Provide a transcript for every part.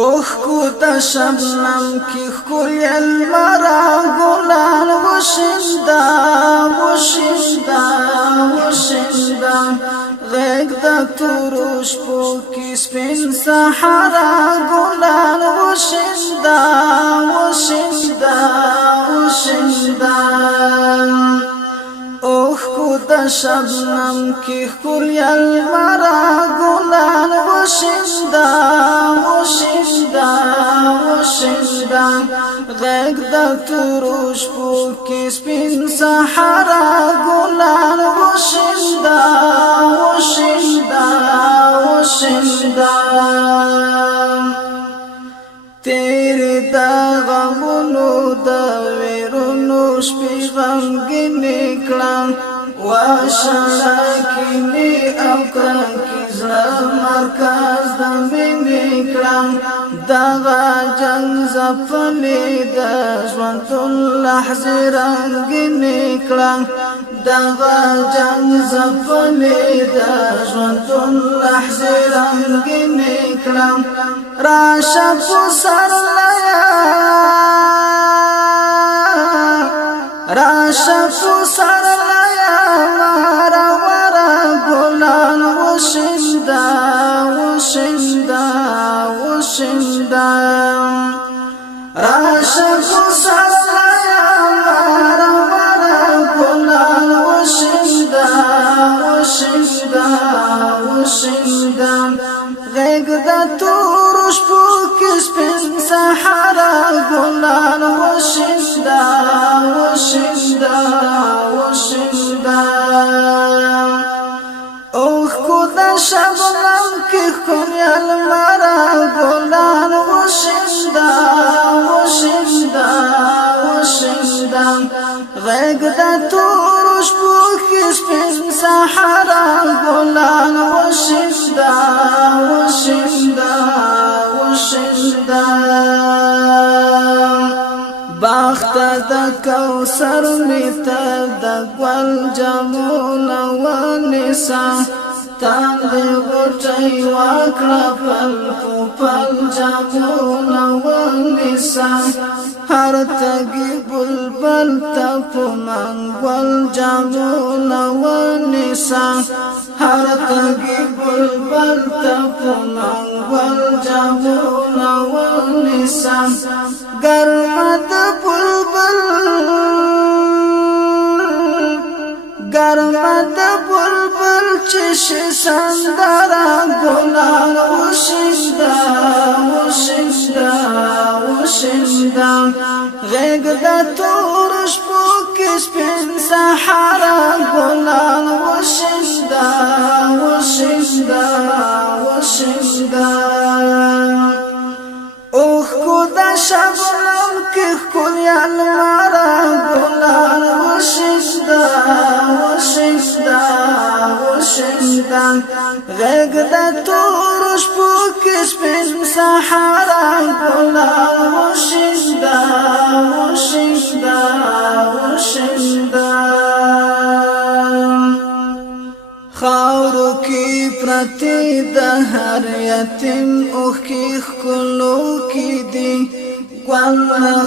اوخ کو د شبنم کی ښکلي المرا ګلان وشندا وشندا وشندا غیږ د تورو شپو کی سپین صحرا ګلان وشندا وشندا وشندا اوخ کو د شبنم کی ښکلي المرا ګلان وشندا وشندا وشندا غیږ د تورو شپو کی سپین صحرا ګلان وشندا وشندا وشندا تیرې د غمونو د ویرونو شپې غمګینې کړم واشړکینې او کرکې زړه مرکز د مینې کړم دغه جنګ ځپلې د ژوندون لحظې رنګینې کړم دغه جنګ ځپلې د ژوندون لحظې رنګینې کړم راشه پسرلیا راشه پسرلیا مارا ورا ګلان وشندا وشندا وشندا راشه پسرلیا مارا ورا ګلان وشندا وشندا وشندا غیږ د تورو شپو کې سپین صحرا ګلان وشندا وشندا وشندا اوخ کو د شبنم کې ښکلي المرا ګلان وشندا وشندا وشندا غیږ د تورو شپو کې سپین صحرا ګلان وشندا وشندا وشندا باخت د کوثر میته د ګل جامونه ونیسا تاندې غوټۍ واکړه پل پل جامونه ونیسا هر تګي بلبل ته په منګول جامونه ونیسا هر تګي بلبل ته په منګول جامونه ونیسا ګرمه د بلبل ګرمه د بلبل چې شي سندره ګلان وشندا وشندا وشندا غیږ د تورو شپو کې سپین صحرا ګلان وشندا وشندا وشندا اوخ کو د شبنم کې ښکلي المرا ګلان وشندا وشندا وشندا غیږ د تورو شپو کې سپین صحرا ګلان وشندا وشندا وشندا خاورو کې پرتې د هر یتیم اوښکې ښکلو کې دي ګل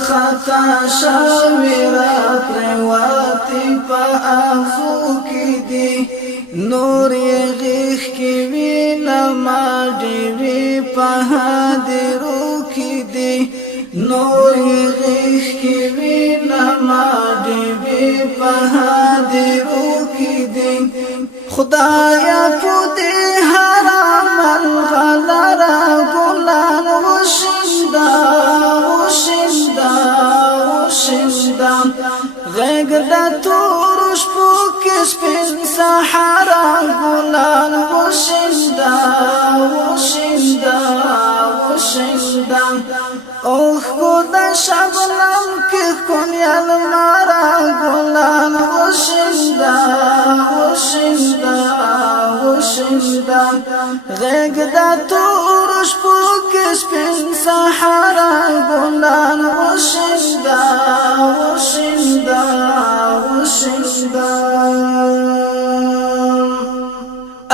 خطا شوې را پرېوتې په اغزو کې دي نور یې غیږ کې وینه ما ډېوې په هدیرو کې دي نور یې غیږ کې وینه ما ډېوې په هدیرو کې دي خدایا په دې حرام الغلرا ګلان وشندا وشندا وشندا غیږ د تورو شپو کې سپین صحرا ګلان وشندا وشندا وشندا اوخ کو د شبنم کې ښکلي المرا ګلان وشندا وشندا وشندا غیږ د تورو شپو کې سپین صحرا ګلان وشندا وشندا وشندا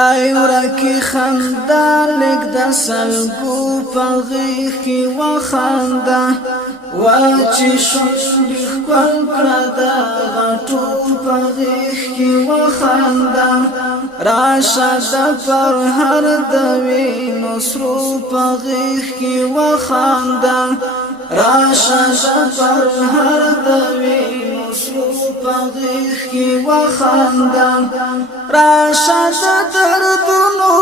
ای ورکی خندا لګ د سلګو په غیږ کې وخانده واچې شونډې ښکل کړه د غټو په غیږ کې وخانده راشه د پرهر د وینو سرو په غیږ کې وخانده راشه د پرهر د وینو سرو په غیږ کې وخانده راشه د دردونو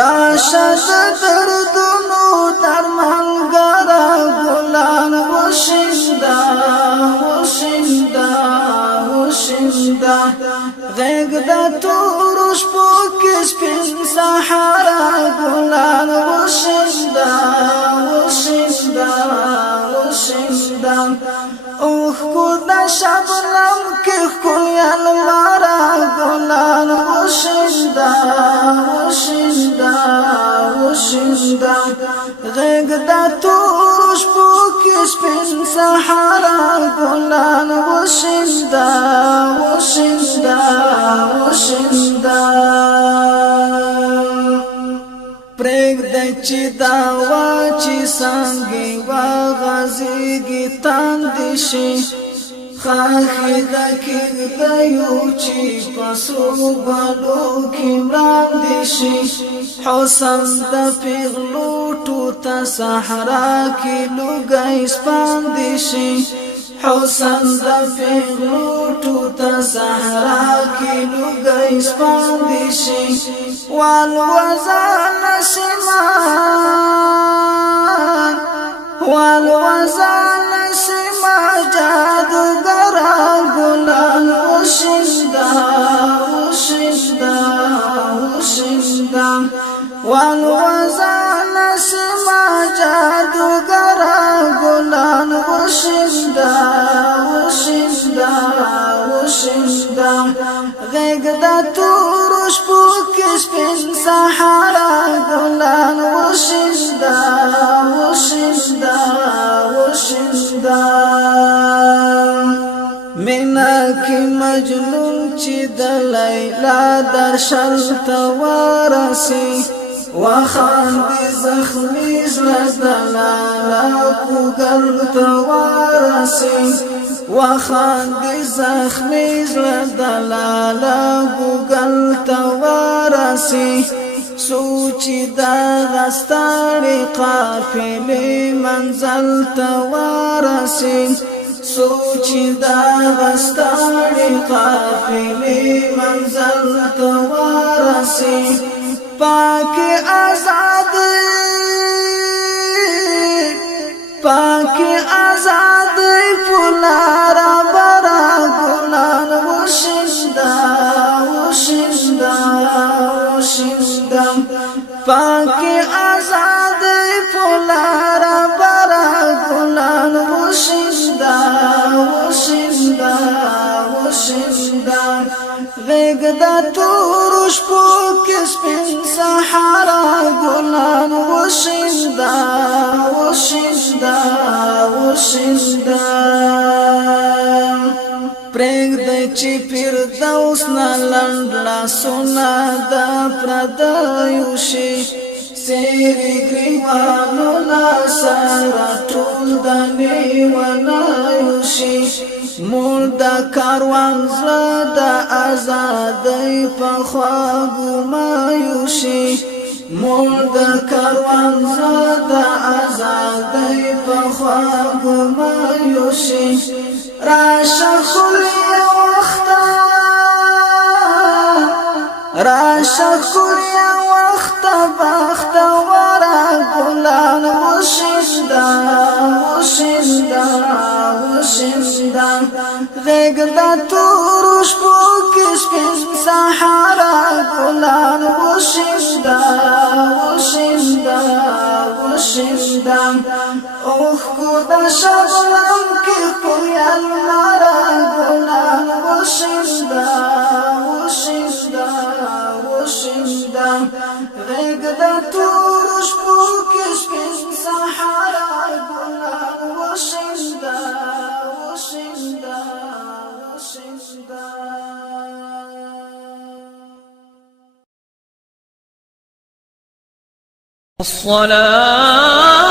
راشه د دردونو درملګره ګلان وشینده وشینده وشینده غیږ د تورو شپو کې سپین سحره ګلان وشینده وشینده وشینده اوښکو د شبنم کې ښکلې لمره ګلان وشینده وشینده وشینده غیږ د تورو شپو کې سپین سحره ګلان وشینده وشینده وشینده پرېږده چې دا واچې څانګې وغځېږي تاندې شي خاښې د کېږدیو چې په سرو ګلو کې مراندې شي حسن د پیغلوټو ته صحرا کې لوګی سپاندې شي حسن د پیغلوټو ته صحرا کې لوګی سپاندې شي والوزا نسیمان والوزا نسیمان جادوګره ګلان وشینده وشینده وشینده والوزا نسیمان جادوګره ګلان وشینده وشینده وشینده غیږ د تورو شپو کې سپین سحره ګلان وشینده وشینده وشینده مینا کې مجنون چې د لیلا درشل ته ورسي وخاندې زخمي زړه د لالا کوګل ته ورسي وخاندې زخمي زړه د لالا کوګل ته ورسي سوچي دا غستړې قافلې منزل ته ورسي سوچي دا غستړې قافلې منزل ته ورسي پاک آزاد پاک آزاد پلارا برا گلان وشینده وشینده وشینده پاک آزاد پلارا برا گلان وشینده وشینده وشینده غیږ د تورو شپو کې سپین سحره ګلان وشینده وشینده وشینده پرېږده چې فردوس نه لنډ لاسونه د پردیو شي سیرې ګریوانو لا سره ټول د لیونیو شي مور د کاروان زړه د ازادۍ په خواږو مایو شي مور د کاروان زړه د ازادۍ په خواږو مایو شي راشه ښکلې وخته راشه ښکلې وخته بختوره ګلان وشینده وشینده وشینده غیږ د تورو شپو کې سپین سحره ګلان وشینده وشینده وشینده اوښکو د شبنم کې ښکلې لمره ګلان وشینده وشینده وشینده غیږ د تورو شپو کې سپین سحره ګلان وشینده وشینده وشینده الصلاة